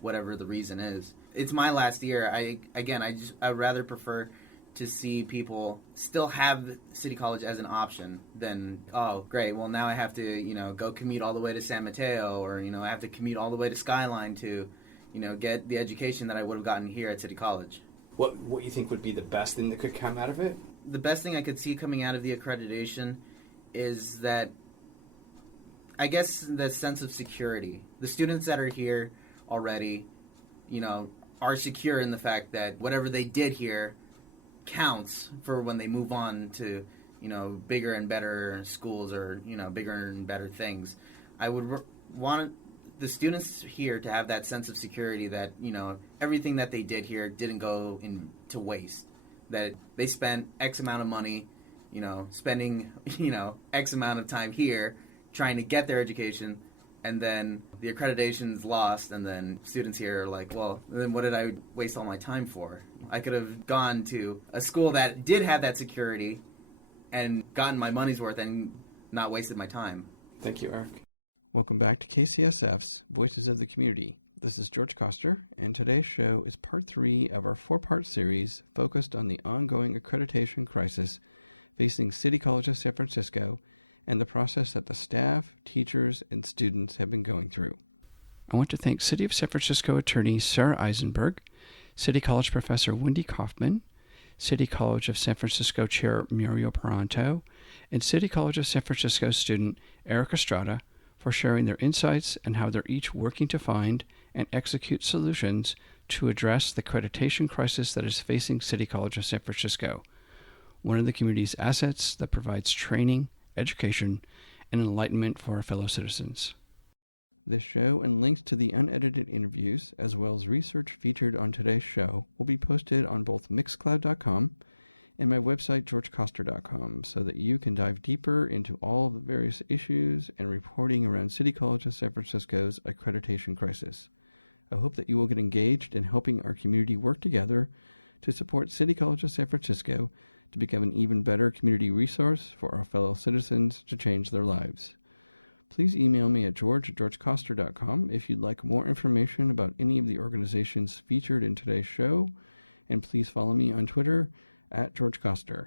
whatever the reason is. It's my last year. I'd rather prefer to see people still have City College as an option than, oh, great, well, now I have to, go commute all the way to San Mateo, or, I have to commute all the way to Skyline to, get the education that I would have gotten here at City College. What you think would be the best thing that could come out of it? The best thing I could see coming out of the accreditation is that, I guess, the sense of security. The students that are here already, are secure in the fact that whatever they did here counts for when they move on to, bigger and better schools or, bigger and better things. I would want the students here to have that sense of security that, everything that they did here didn't go to waste. That they spent X amount of money, spending, X amount of time here trying to get their education, and then the accreditation's lost, and then students here are like, well, then what did I waste all my time for? I could have gone to a school that did have that security and gotten my money's worth and not wasted my time. Thank you, Eric. Welcome back to KCSF's Voices of the Community. This is George Koster, and today's show is part 3 of our 4-part series focused on the ongoing accreditation crisis facing City College of San Francisco and the process that the staff, teachers, and students have been going through. I want to thank City of San Francisco attorney Sara Eisenberg, City College professor Wendy Kaufmyn, City College of San Francisco chair Muriel Parenteau, and City College of San Francisco student Eric Estrada for sharing their insights and how they're each working to find and execute solutions to address the accreditation crisis that is facing City College of San Francisco, one of the community's assets that provides training, education, and enlightenment for our fellow citizens. This show and links to the unedited interviews, as well as research featured on today's show, will be posted on both Mixcloud.com and my website, georgekoster.com, so that you can dive deeper into all of the various issues and reporting around City College of San Francisco's accreditation crisis. I hope that you will get engaged in helping our community work together to support City College of San Francisco to become an even better community resource for our fellow citizens to change their lives. Please email me at george@georgekoster.com if you'd like more information about any of the organizations featured in today's show, and please follow me on Twitter @GeorgeKoster.